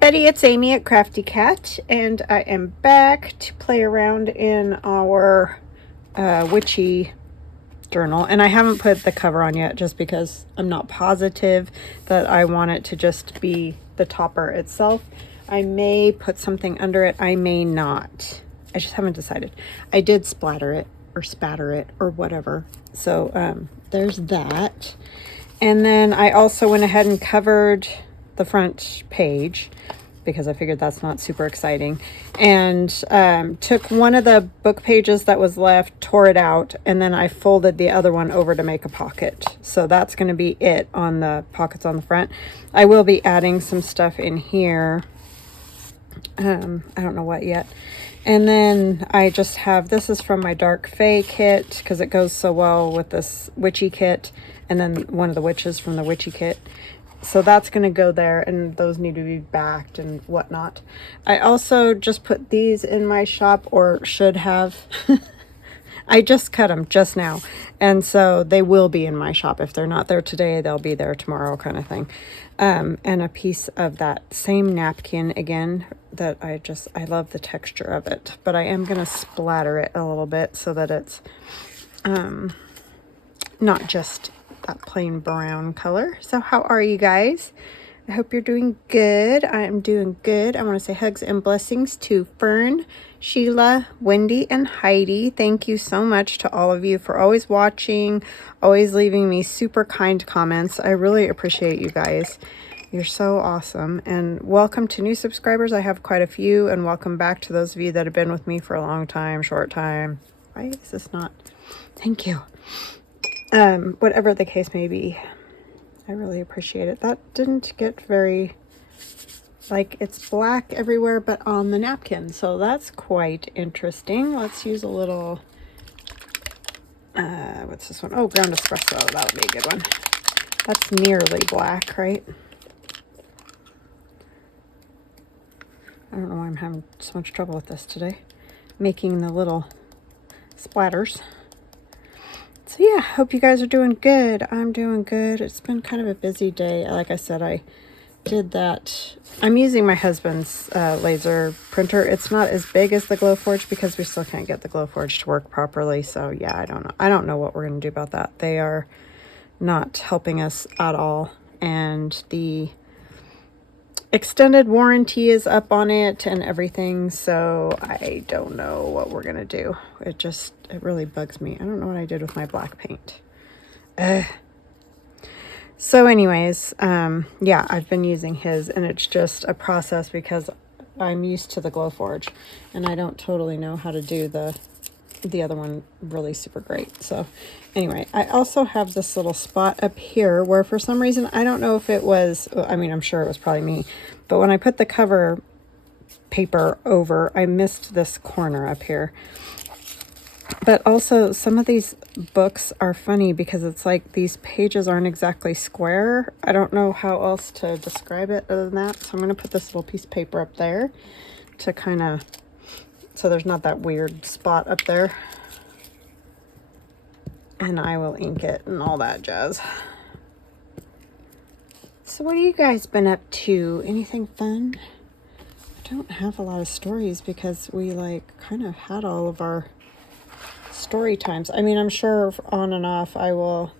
everybody, it's Amy at Crafty Cat, and I am back to play around in our Witchy journal. And I haven't put the cover on yet just because I'm not positive that I want it to just be the topper itself. I may put something under it, I may not. I just haven't decided. I did splatter it or spatter it or whatever. So there's that. And then I also went ahead and covered the front page because I figured that's not super exciting, and took one of the book pages that was left, tore it out, and then I folded the other one over to make a pocket. So that's going to be it on the pockets on the front. I will be adding some stuff in here. I don't know what yet. And then I just have, this is from my Dark Fae kit because it goes so well with this Witchy kit, and then one of the witches from the Witchy kit. So that's going to go there, and those need to be backed and whatnot. I also just put these in my shop, or should have. I just cut them just now, and so they will be in my shop. If they're not there today, they'll be there tomorrow, kind of thing. And a piece of that same napkin again that I love the texture of it, but I am going to splatter it a little bit so that it's not just that plain brown color. So how are you guys? I hope you're doing good. I am doing good. I want to say hugs and blessings to Fern, Sheila, Wendy, and Heidi. Thank you so much to all of you for always watching, always leaving me super kind comments. I really appreciate you guys. You're so awesome. And welcome to new subscribers. I have quite a few, and welcome back to those of you that have been with me for a long time, short time. Why is this not? Thank you. Whatever the case may be, I really appreciate it. That didn't get very, like, it's black everywhere but on the napkin, so that's quite interesting. Let's use a little, what's this one? Oh, ground espresso. That would be a good one. That's nearly black, right? I don't know why I'm having so much trouble with this today, making the little splatters. So yeah, hope you guys are doing good. I'm doing good. It's been kind of a busy day. Like I said, I did that. I'm using my husband's laser printer. It's not as big as the Glowforge because we still can't get the Glowforge to work properly. So yeah, I don't know. I don't know what we're going to do about that. They are not helping us at all. And the extended warranty is up on it and everything, so I don't know what we're gonna do. It really bugs me. I don't know what I did with my black paint. So anyways, yeah, I've been using his, and it's just a process because I'm used to the Glowforge and I don't totally know how to do the other one really super great. So anyway, I also have this little spot up here where for some reason, I don't know if it was, I mean, I'm sure it was probably me, but when I put the cover paper over, I missed this corner up here. But also some of these books are funny because it's like these pages aren't exactly square. I don't know how else to describe it other than that. So I'm going to put this little piece of paper up there to kind of, so there's not that weird spot up there. And I will ink it and all that jazz. So what have you guys been up to? Anything fun? I don't have a lot of stories because we like kind of had all of our story times. I mean, I'm sure on and off I will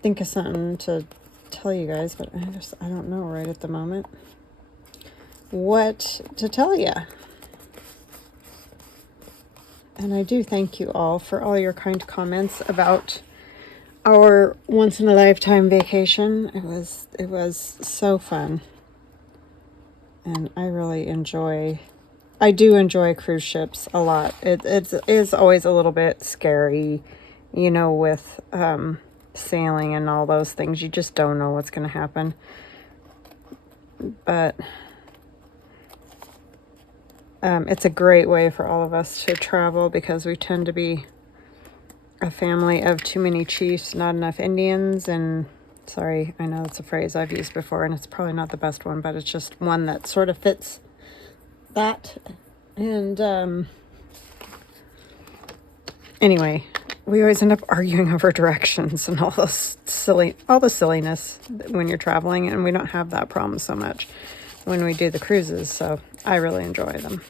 think of something to tell you guys, but I don't know right at the moment what to tell you. And I do thank you all for all your kind comments about our once-in-a-lifetime vacation. It was so fun. And I really I do enjoy cruise ships a lot. It is always a little bit scary, you know, with sailing and all those things. You just don't know what's going to happen. But it's a great way for all of us to travel because we tend to be a family of too many chiefs, not enough Indians. And sorry, I know that's a phrase I've used before and it's probably not the best one, but it's just one that sort of fits that. And anyway, we always end up arguing over directions and all the silliness when you're traveling, and we don't have that problem so much. when we do the cruises, so I really enjoy them.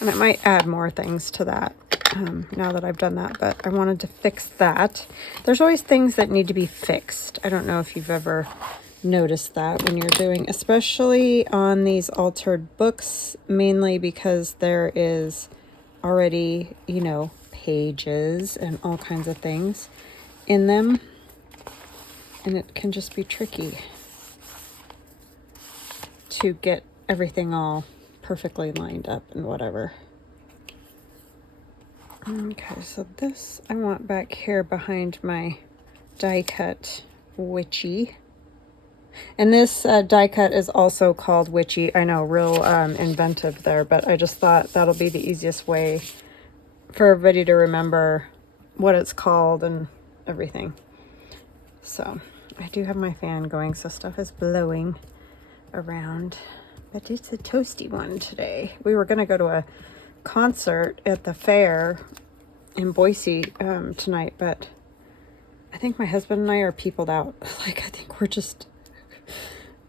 And I might add more things to that now that I've done that, but I wanted to fix that. There's always things that need to be fixed. I don't know if you've ever noticed that when you're doing, especially on these altered books, mainly because there is already, you know, pages and all kinds of things in them, and it can just be tricky to get everything all perfectly lined up and whatever. Okay, so this I want back here behind my die cut Witchy. And this die cut is also called Witchy. I know, real inventive there, but I just thought that'll be the easiest way for everybody to remember what it's called and everything. So I do have my fan going, so stuff is blowing around. But it's a toasty one today. We were going to go to a concert at the fair in Boise tonight, but I think my husband and I are peopled out. Like, I think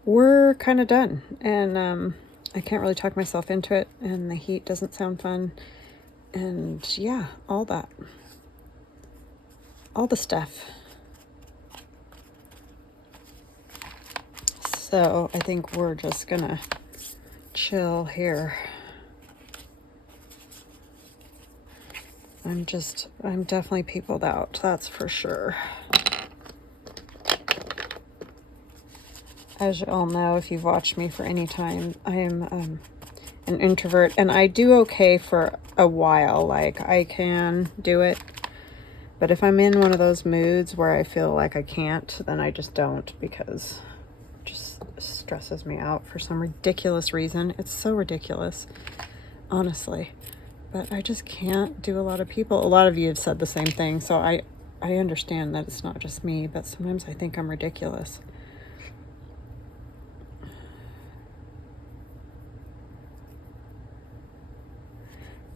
we're kind of done. And I can't really talk myself into it, and the heat doesn't sound fun. And yeah, all that. All the stuff. So I think we're just gonna chill here. I'm definitely peopled out, that's for sure. As you all know, if you've watched me for any time, I am an introvert, and I do okay for a while. Like, I can do it, but if I'm in one of those moods where I feel like I can't, then I just don't, because it just stresses me out for some ridiculous reason. It's so ridiculous, honestly. But I just can't do a lot of people. A lot of you have said the same thing, so I understand that it's not just me, but sometimes I think I'm ridiculous.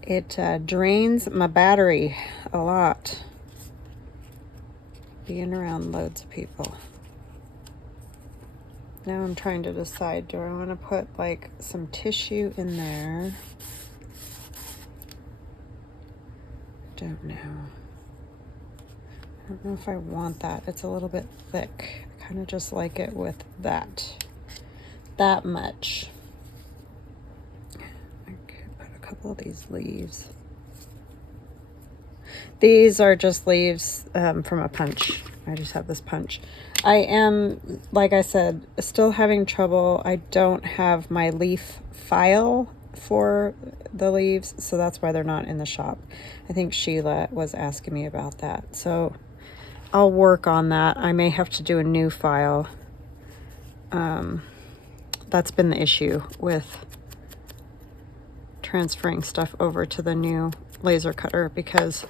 It drains my battery a lot, being around loads of people. Now I'm trying to decide, do I want to put like some tissue in there? Don't know. I don't know if I want that. It's a little bit thick. I kind of just like it with that much. I could put a couple of these leaves. These are just leaves from a punch. I just have this punch. I am, like I said, still having trouble. I don't have my leaf file for the leaves, so that's why they're not in the shop. I think Sheila was asking me about that, so I'll work on that. I may have to do a new file. That's been the issue with transferring stuff over to the new laser cutter, because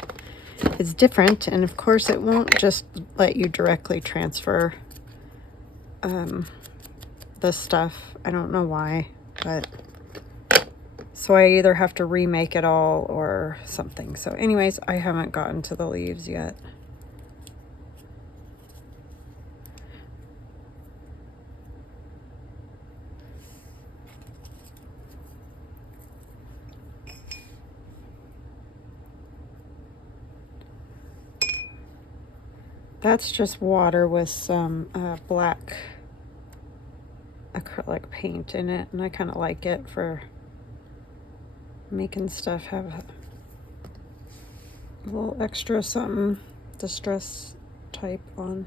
it's different, and of course it won't just let you directly transfer the stuff. I don't know why, but so I either have to remake it all or something. So anyways, I haven't gotten to the leaves yet. That's just water with some black acrylic paint in it, and I kind of like it for making stuff have a little extra something distress type on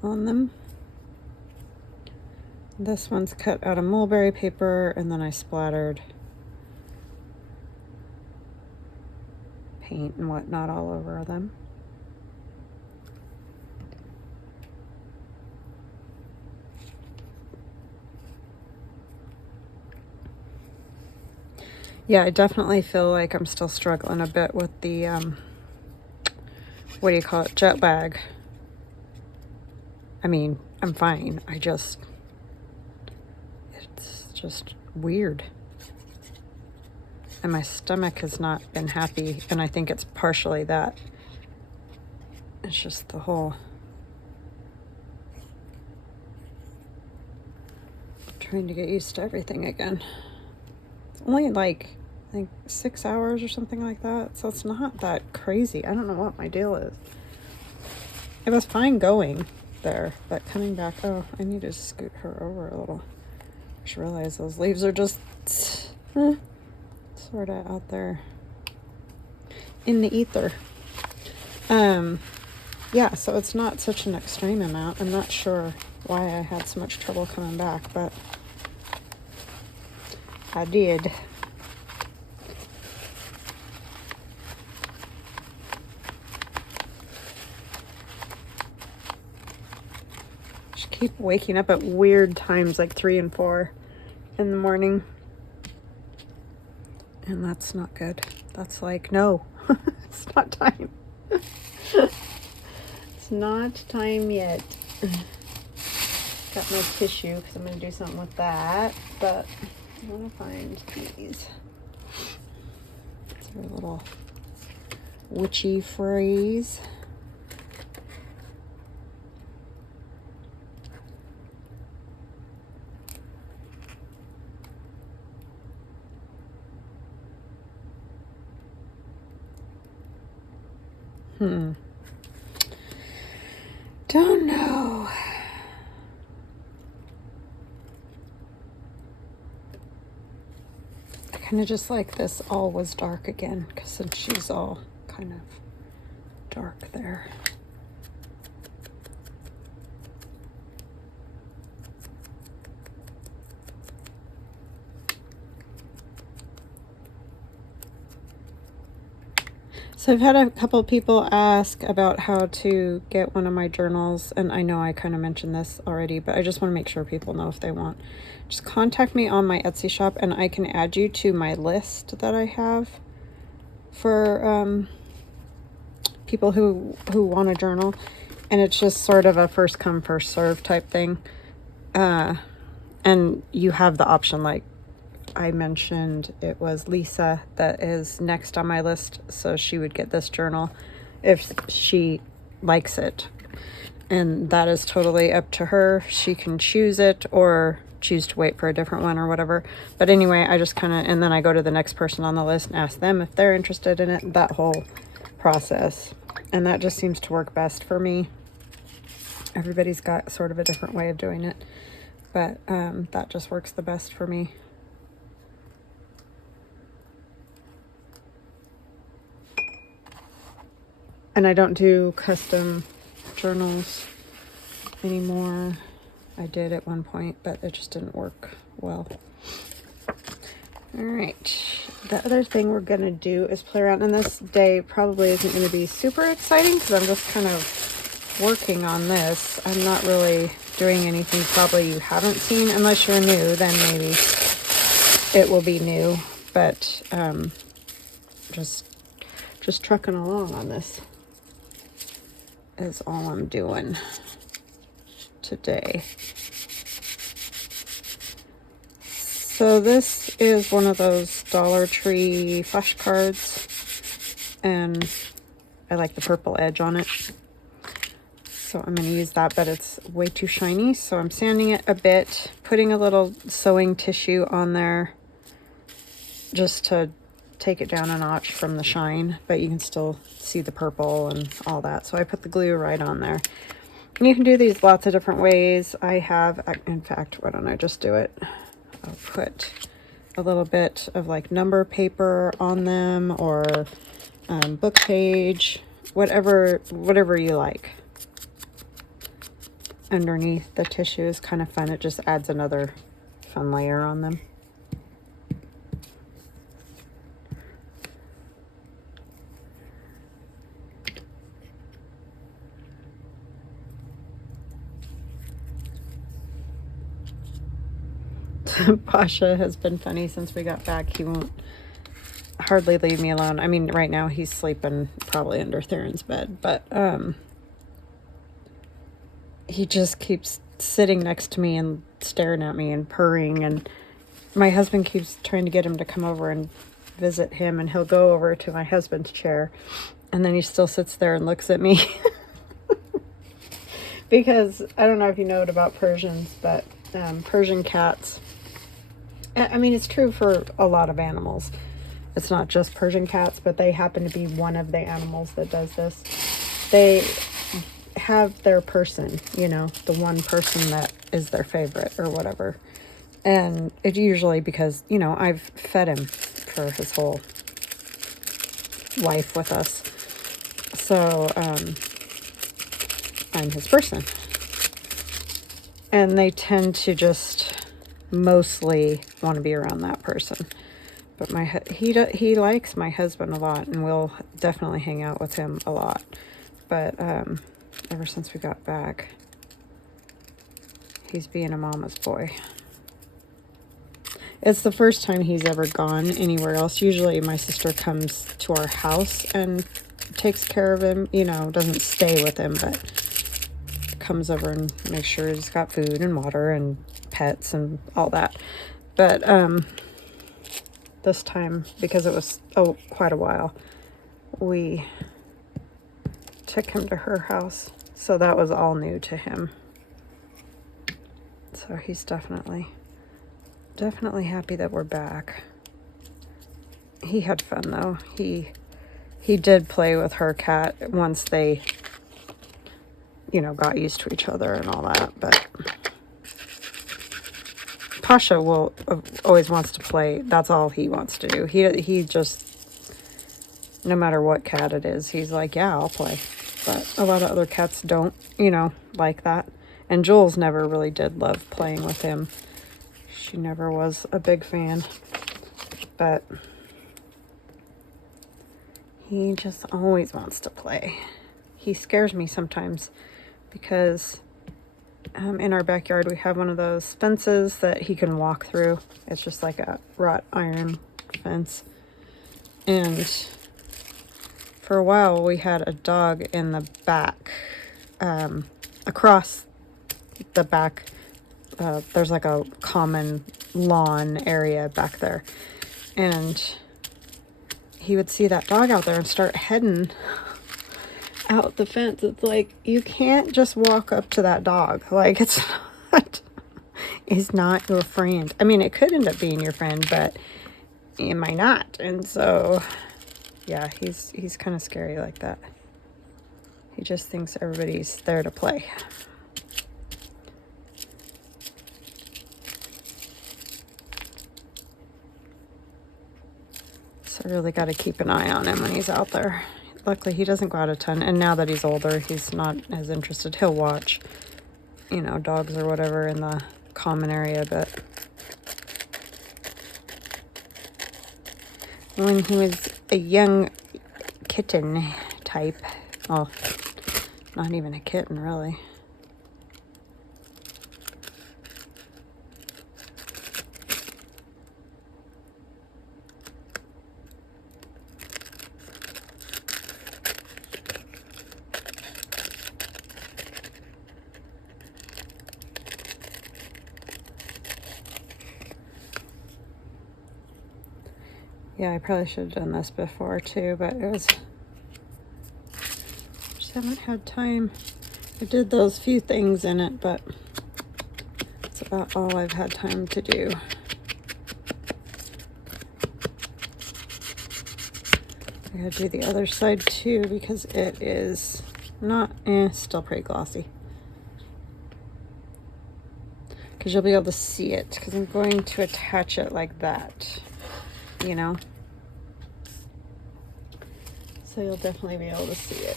them. This one's cut out of mulberry paper, and then I splattered paint and whatnot all over them. Yeah, I definitely feel like I'm still struggling a bit with the, what do you call it, jet lag. I mean, I'm fine. It's just weird. And my stomach has not been happy, and I think it's partially that. It's just the whole trying to get used to everything again. It's only like, I think 6 hours or something like that, so it's not that crazy. I don't know what my deal is. It was fine going there, but coming back, oh, I need to scoot her over a little. I just realized those leaves are just sort of out there in the ether. Yeah, so it's not such an extreme amount. I'm not sure why I had so much trouble coming back, but I did. Just keep waking up at weird times, like 3 and 4 in the morning. And that's not good. That's like, no, it's not time. It's not time yet. Got my tissue because I'm going to do something with that, but I want to find these. It's a little witchy phrase. Don't know. I kind of just like this all was dark again, because since she's all kind of dark there. So I've had a couple of people ask about how to get one of my journals, and I know I kind of mentioned this already, but I just want to make sure people know if they want. Just contact me on my Etsy shop, and I can add you to my list that I have for people who want a journal, and it's just sort of a first come first serve type thing. And you have the option, like I mentioned, it was Lisa that is next on my list, so she would get this journal if she likes it, and that is totally up to her. She can choose it or choose to wait for a different one or whatever, but anyway, I just kind of, and then I go to the next person on the list and ask them if they're interested in it, that whole process, and that just seems to work best for me. Everybody's got sort of a different way of doing it, but that just works the best for me. And I don't do custom journals anymore. I did at one point, but it just didn't work well. All right. The other thing we're going to do is play around. And this day probably isn't going to be super exciting because I'm just kind of working on this. I'm not really doing anything probably you haven't seen. Unless you're new, then maybe it will be new. But just trucking along on this is all I'm doing today. So this is one of those Dollar Tree flashcards, and I like the purple edge on it, so I'm going to use that, but it's way too shiny, so I'm sanding it a bit, putting a little sewing tissue on there just to take it down a notch from the shine, but you can still see the purple and all that. So I put the glue right on there. And you can do these lots of different ways. I have, in fact, why don't I just do it? I'll put a little bit of like number paper on them, or book page, whatever you like. Underneath the tissue is kind of fun. It just adds another fun layer on them. Pasha has been funny since we got back. He won't hardly leave me alone. I mean, right now he's sleeping probably under Theron's bed, but he just keeps sitting next to me and staring at me and purring, and my husband keeps trying to get him to come over and visit him, and he'll go over to my husband's chair, and then he still sits there and looks at me. Because I don't know if you know it about Persians, but Persian cats, I mean, it's true for a lot of animals. It's not just Persian cats, but they happen to be one of the animals that does this. They have their person, you know, the one person that is their favorite or whatever. And it's usually because, you know, I've fed him for his whole life with us. So, I'm his person. And they tend to just mostly want to be around that person. But he likes my husband a lot, and we'll definitely hang out with him a lot. But ever since we got back, he's being a mama's boy. It's the first time he's ever gone anywhere else. Usually my sister comes to our house and takes care of him. You know, doesn't stay with him, but comes over and makes sure he's got food and water and pets and all that. But this time, because it was quite a while, we took him to her house, so that was all new to him. So he's definitely happy that we're back. He had fun though. He did play with her cat once they, you know, got used to each other and all that. But Pasha always wants to play. That's all he wants to do. He just, no matter what cat it is, he's like, yeah, I'll play. But a lot of other cats don't, you know, like that. And Jules never really did love playing with him. She never was a big fan. But he just always wants to play. He scares me sometimes because in our backyard we have one of those fences that he can walk through. It's just like a wrought iron fence. And for a while we had a dog in the back, across the back. There's like a common lawn area back there. And he would see that dog out there and start heading out the fence. It's like, you can't just walk up to that dog. Like, it's not your friend. I mean, it could end up being your friend, but it might not. And so, yeah, he's kind of scary like that. He just thinks everybody's there to play. So I really got to keep an eye on him when he's out there. Luckily, he doesn't go out a ton. And now that he's older, he's not as interested. He'll watch, you know, dogs or whatever in the common area. But when he was a young kitten type, well, not even a kitten, really. Yeah, I probably should have done this before too, but it was, just haven't had time. I did those few things in it, but it's about all I've had time to do. I gotta do the other side too, because it is not, still pretty glossy. Because you'll be able to see it, because I'm going to attach it like that. You know, so you'll definitely be able to see it.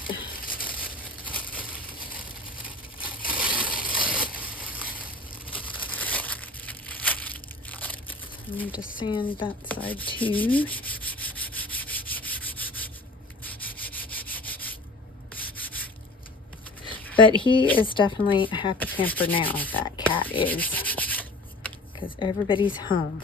So I need to sand that side too. But he is definitely a happy camper now, that cat is, because everybody's home.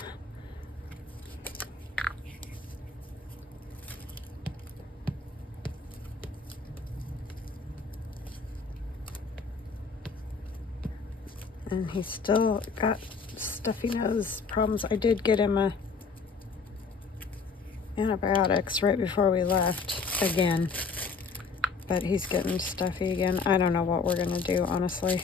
And he's still got stuffy nose problems. I did get him antibiotics right before we left again. but he's getting stuffy again. I don't know what we're gonna do, honestly.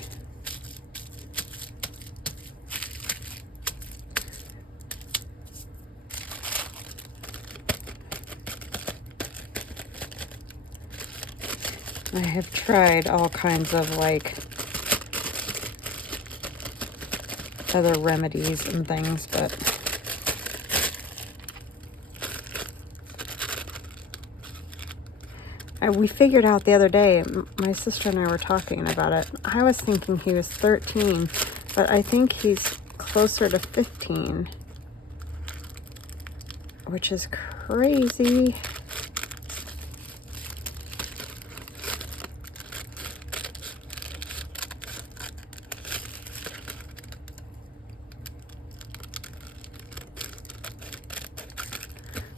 I have tried all kinds of like other remedies and things, but we figured out the other day, my sister and I were talking about it. I was thinking he was 13, but I think he's closer to 15, which is crazy.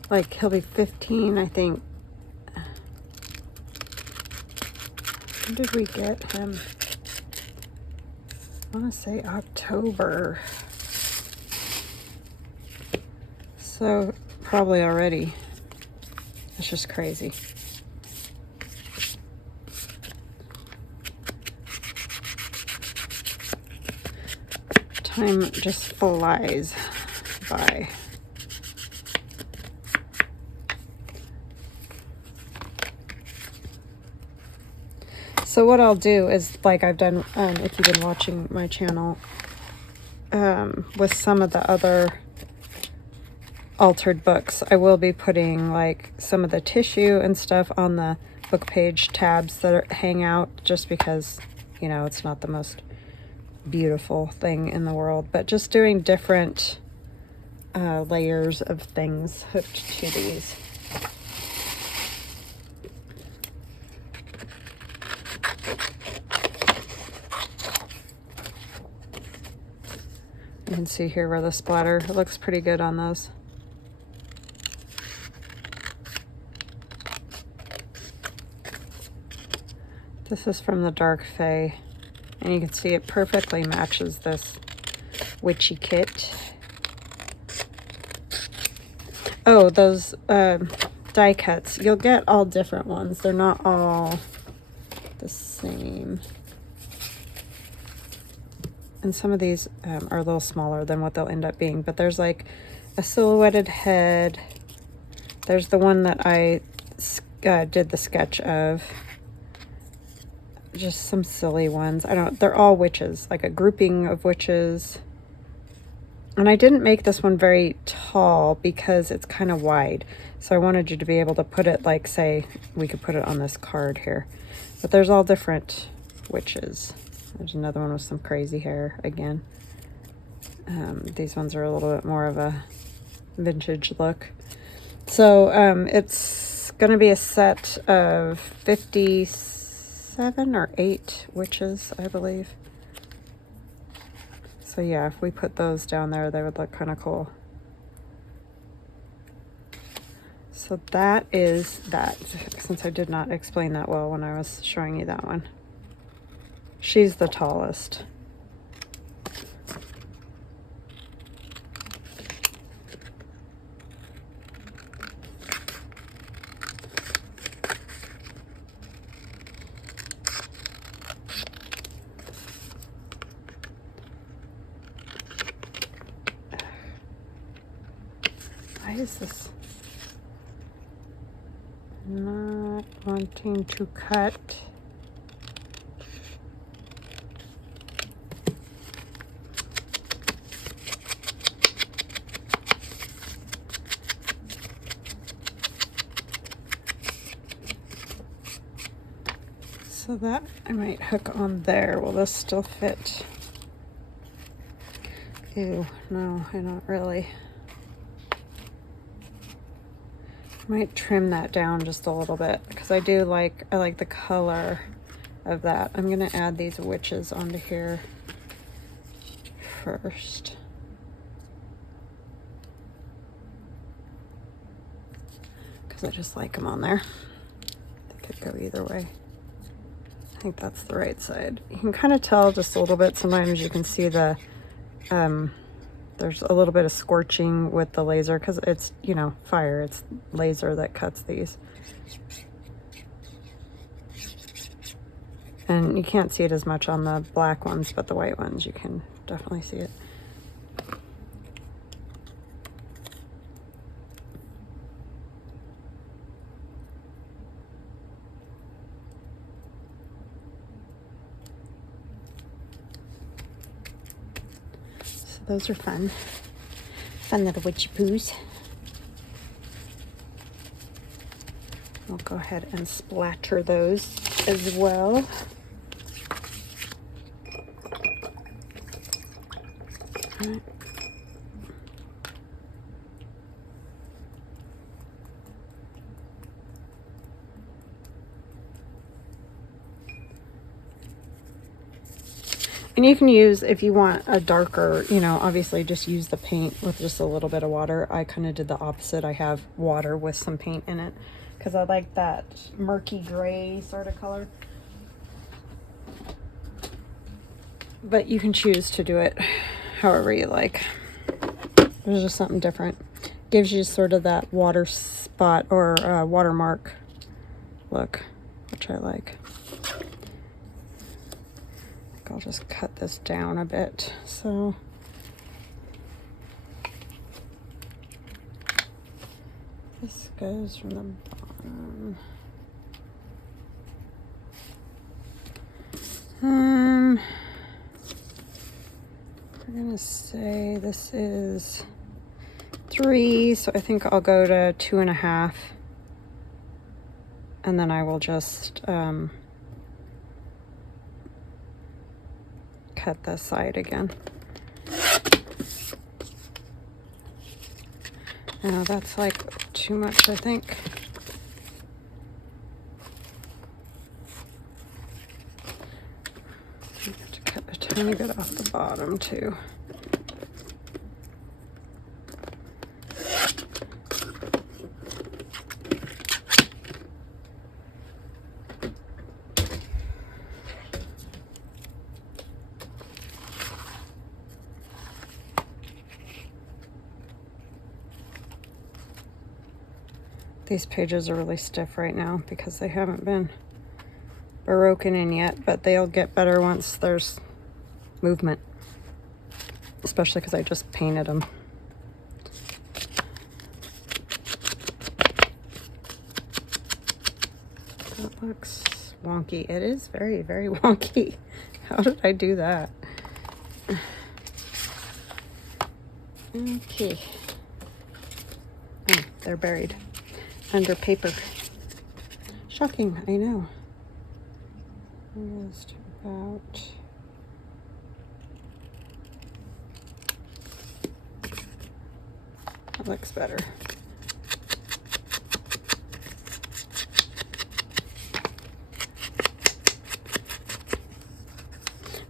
Like, he'll be 15, I think. When did we get him? I want to say October. So, probably already. It's just crazy. Time just flies by. So what I'll do is, like I've done, if you've been watching my channel, with some of the other altered books, I will be putting like some of the tissue and stuff on the book page tabs that hang out, just because, you know, it's not the most beautiful thing in the world, but just doing different layers of things hooked to these. You can see here where the splatter, it looks pretty good on those. This is from the Dark Fae, and you can see it perfectly matches this Witchy kit. Oh, those die cuts, you'll get all different ones. They're not all the same. And some of these are a little smaller than what they'll end up being, but there's like a silhouetted head. There's the one that I did the sketch of. Just some silly ones. They're all witches, like a grouping of witches. And I didn't make this one very tall because it's kind of wide. So I wanted you to be able to put it, like, say, we could put it on this card here. But there's all different witches. There's another one with some crazy hair again. These ones are a little bit more of a vintage look. So it's going to be a set of 57 or 8 witches, I believe. So yeah, if we put those down there, they would look kind of cool. So that is that, since I did not explain that well when I was showing you that one. She's the tallest. Why is this not wanting to cut? So that I might hook on there. Will this still fit? Ew, no, I don't really. I might trim that down just a little bit because I like the color of that. I'm gonna add these witches onto here first. Because I just like them on there. They could go either way. I think that's the right side. You can kind of tell just a little bit. Sometimes you can see the, there's a little bit of scorching with the laser because it's, you know, fire. It's laser that cuts these. And you can't see it as much on the black ones, but the white ones, you can definitely see it. So those are fun. Fun little witchy poos. I'll go ahead and splatter those as well. Right. And you can use, if you want a darker, you know, obviously just use the paint with just a little bit of water. I kind of did the opposite. I have water with some paint in it because I like that murky gray sort of color. But you can choose to do it however you like. There's just something different. Gives you sort of that water spot or watermark look, which I like. I'll just cut this down a bit. So this goes from the bottom. We're gonna say this is 3, so I think I'll go to 2.5, and then I will just cut this side again. Now that's like too much, I think. I have to cut a tiny bit off the bottom too. These pages are really stiff right now because they haven't been broken in yet, but they'll get better once there's movement, especially because I just painted them. That looks wonky. It is very, very wonky. How did I do that? Okay. Oh, they're buried under paper. Shocking, I know. Just about. That looks better.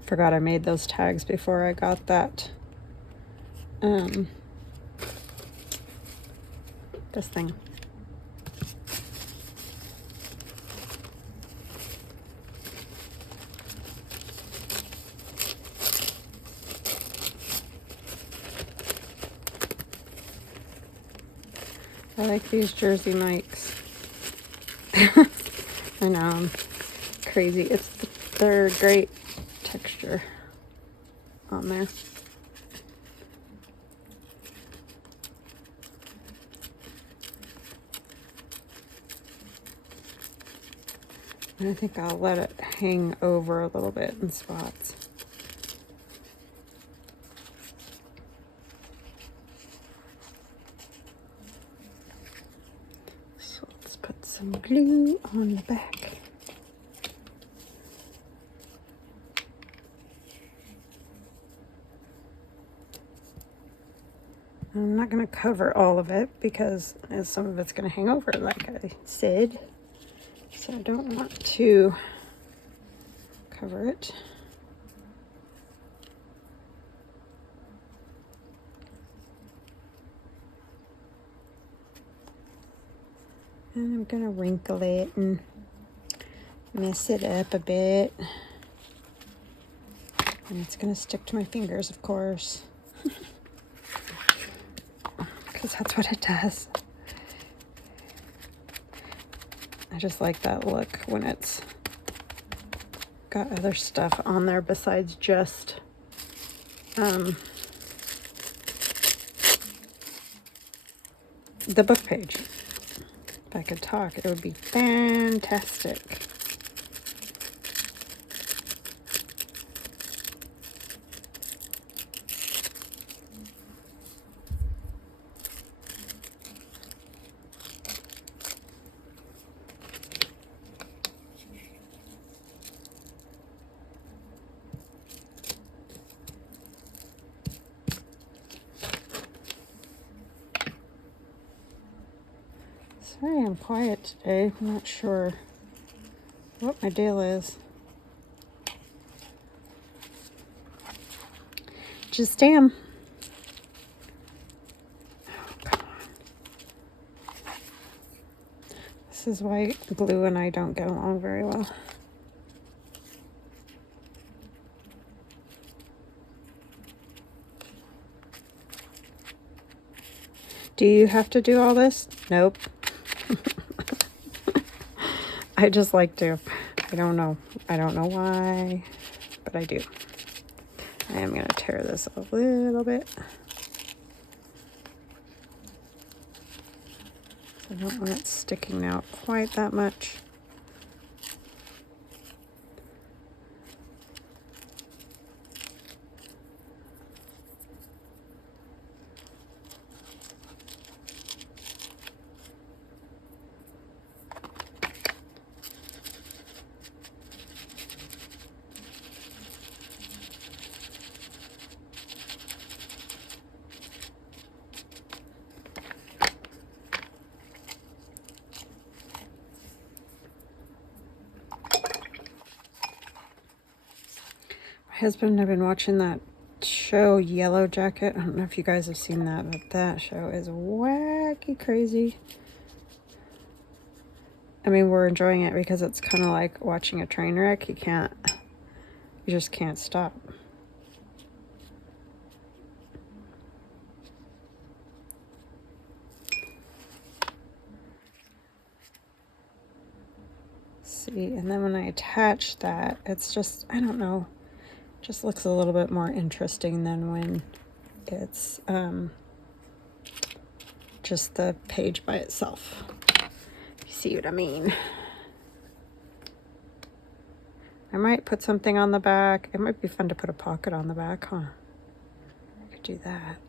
Forgot I made those tags before I got that this thing. I like these Jersey mics. I know, I'm crazy. They're great texture on there. And I think I'll let it hang over a little bit in spots. So let's put some glue on the back. I'm not going to cover all of it because some of it's going to hang over, like I said. So I don't want to cover it. And I'm going to wrinkle it and mess it up a bit. And it's going to stick to my fingers, of course. Because that's what it does. I just like that look when it's got other stuff on there besides just the book page. If I could talk, it would be fantastic. Sorry I'm quiet today. I'm not sure what my deal is. Just am. Oh, come on. This is why glue and I don't get along very well. Do you have to do all this? Nope. I just like to. I don't know. I don't know why, but I do. I am going to tear this a little bit. I don't want it sticking out quite that much. Husband and I've been watching that show Yellow Jacket. I don't know if you guys have seen that, but that show is wacky crazy. I mean, we're enjoying it because it's kind of like watching a train wreck. You just can't stop. See, and then when I attach that, it's just, I don't know. Just looks a little bit more interesting than when it's just the page by itself. You see what I mean? I might put something on the back. It might be fun to put a pocket on the back, huh? I could do that.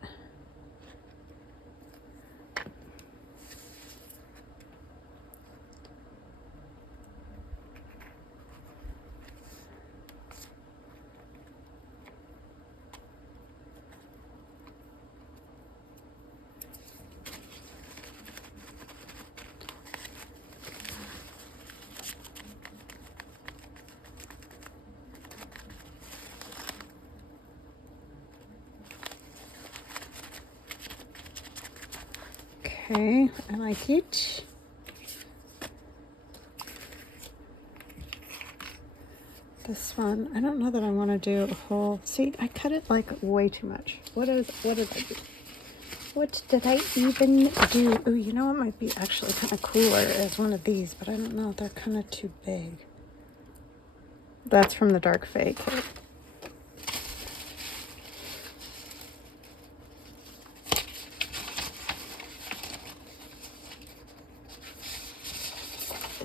Okay, I like it. This one, I don't know that I want to do a whole, see, I cut it like way too much. What did I do? What did I even do? Oh, you know what might be actually kind of cooler is one of these, but I don't know, they're kind of too big. That's from the Dark Fae kit.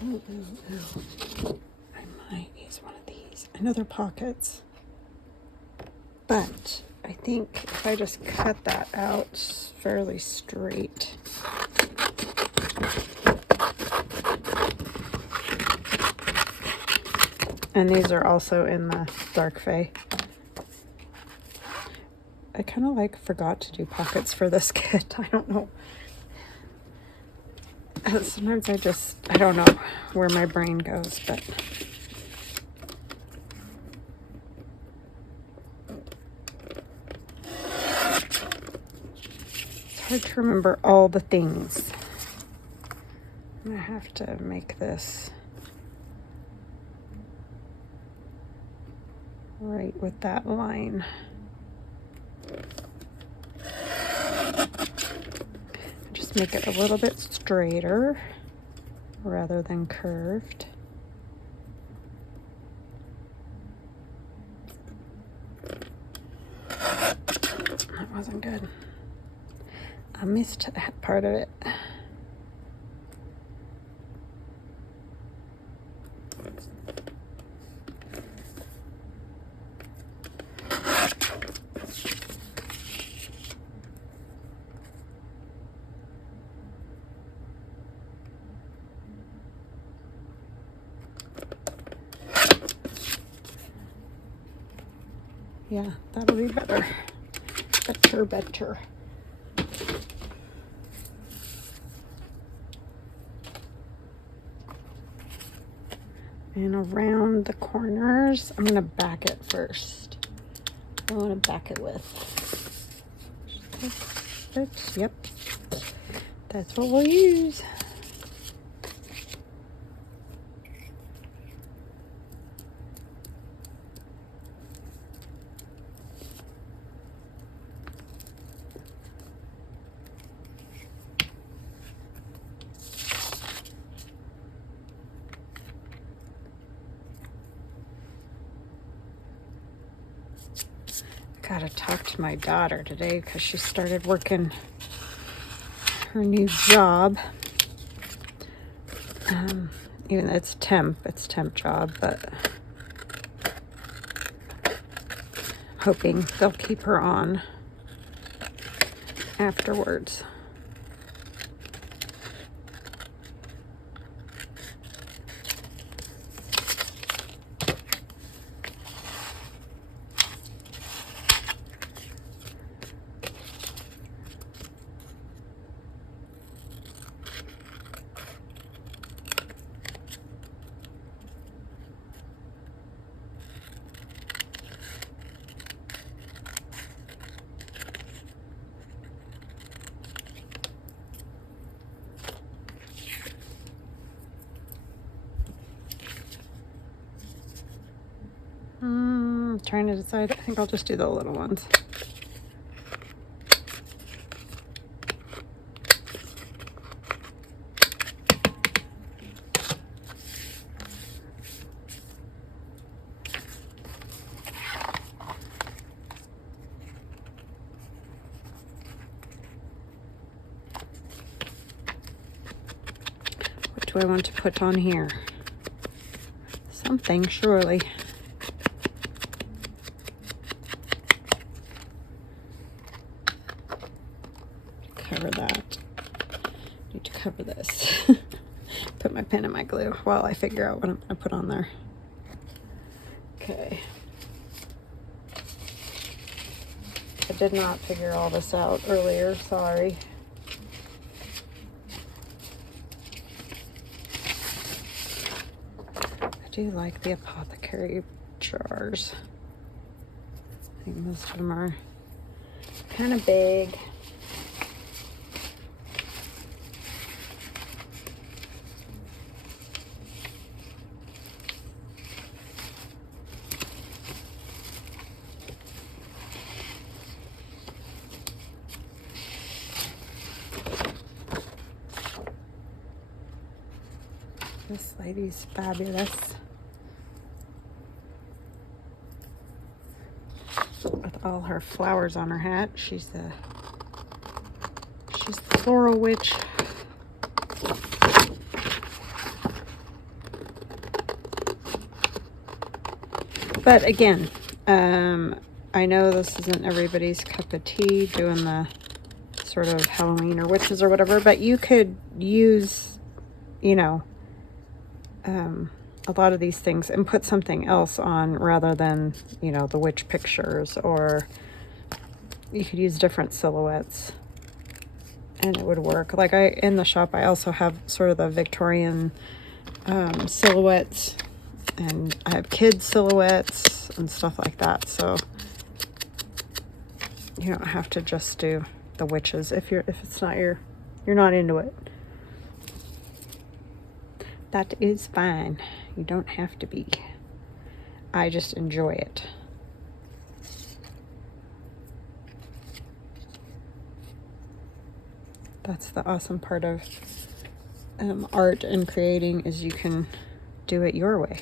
Ooh, ooh, ooh. I might use one of these. I know they're pockets, but I think if I just cut that out fairly straight. And these are also in the Dark Fae. I kind of forgot to do pockets for this kit. I don't know. Sometimes I don't know where my brain goes, but it's hard to remember all the things. I'm gonna have to make this right with that line. Just make it a little bit straighter rather than curved. wasn't good. I missed that part of it. Yeah, that'll be better. Better. And around the corners, I'm gonna back it first. I wanna back it with. Oops, yep. That's what we'll use. Gotta talk to my daughter today because she started working her new job. Even though it's temp job, but hoping they'll keep her on afterwards. Trying to decide. I think I'll just do the little ones. What do I want to put on here? Something, surely. Cover that. Need to cover this. Put my pen in my glue while I figure out what I'm going to put on there. Okay. I did not figure all this out earlier, sorry. I do like the apothecary jars. I think most of them are kind of big. This lady's fabulous. With all her flowers on her hat. She's the floral witch. But again, I know this isn't everybody's cup of tea doing the sort of Halloween or witches or whatever, but you could use, you know, a lot of these things and put something else on rather than, you know, the witch pictures, or you could use different silhouettes and it would work. Like in the shop, I also have sort of the Victorian silhouettes, and I have kids silhouettes and stuff like that. So you don't have to just do the witches if it's not you're not into it. That is fine. You don't have to be. I just enjoy it. That's the awesome part of art and creating, is you can do it your way.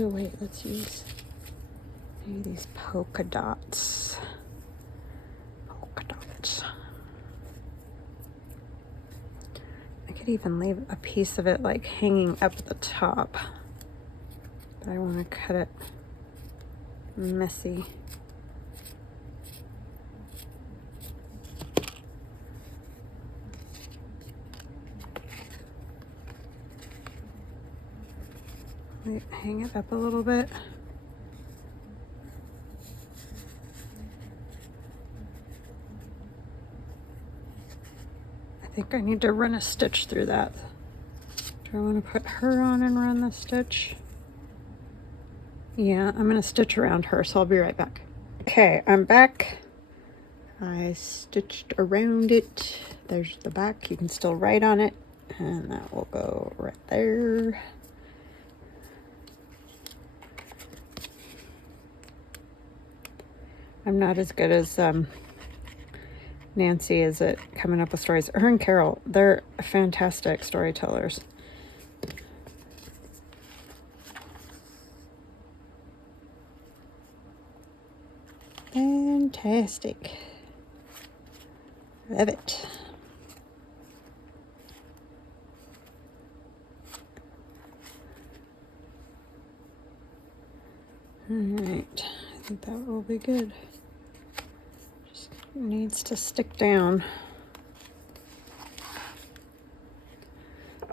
Oh wait, let's use maybe these polka dots. Polka dots. I could even leave a piece of it like hanging up at the top. But I want to cut it messy. Hang it up a little bit. I think I need to run a stitch through that. Do I want to put her on and run the stitch? Yeah, I'm going to stitch around her, so I'll be right back. Okay, I'm back. I stitched around it. There's the back. You can still write on it, and that will go right there. I'm not as good as Nancy is at coming up with stories. Her and Carol, they're fantastic storytellers. Fantastic. Love it. All right, I think that will be good. Just needs to stick down.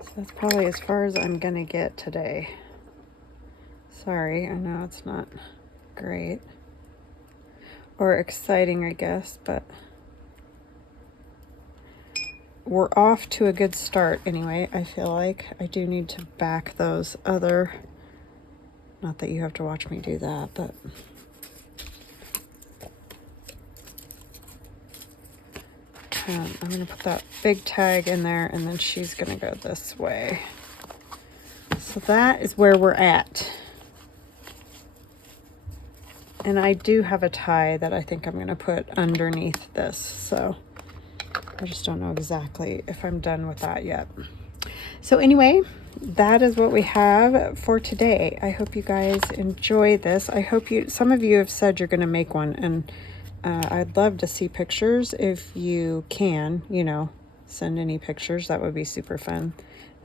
So that's probably as far as I'm gonna get today. Sorry, I know it's not great or exciting, I guess, but we're off to a good start anyway. I feel like I do need to back those other, not that you have to watch me do that, but I'm going to put that big tag in there, and then she's going to go this way. So that is where we're at. And I do have a tie that I think I'm going to put underneath this, so I just don't know exactly if I'm done with that yet. So anyway, that is what we have for today. I hope you guys enjoy this. I hope some of you have said you're going to make one, and I'd love to see pictures if you can, you know, send any pictures. That would be super fun.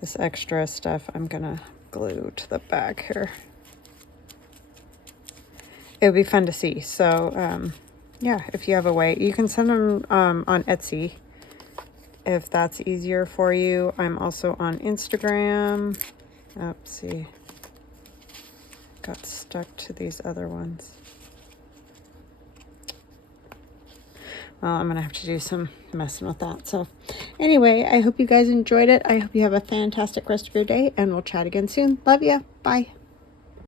This extra stuff I'm going to glue to the back here. It would be fun to see. So, yeah, if you have a way, you can send them on Etsy if that's easier for you. I'm also on Instagram. Oh, see, got stuck to these other ones. Well, I'm gonna have to do some messing with that. So anyway, I hope you guys enjoyed it. I hope you have a fantastic rest of your day, and we'll chat again soon. Love ya. Bye.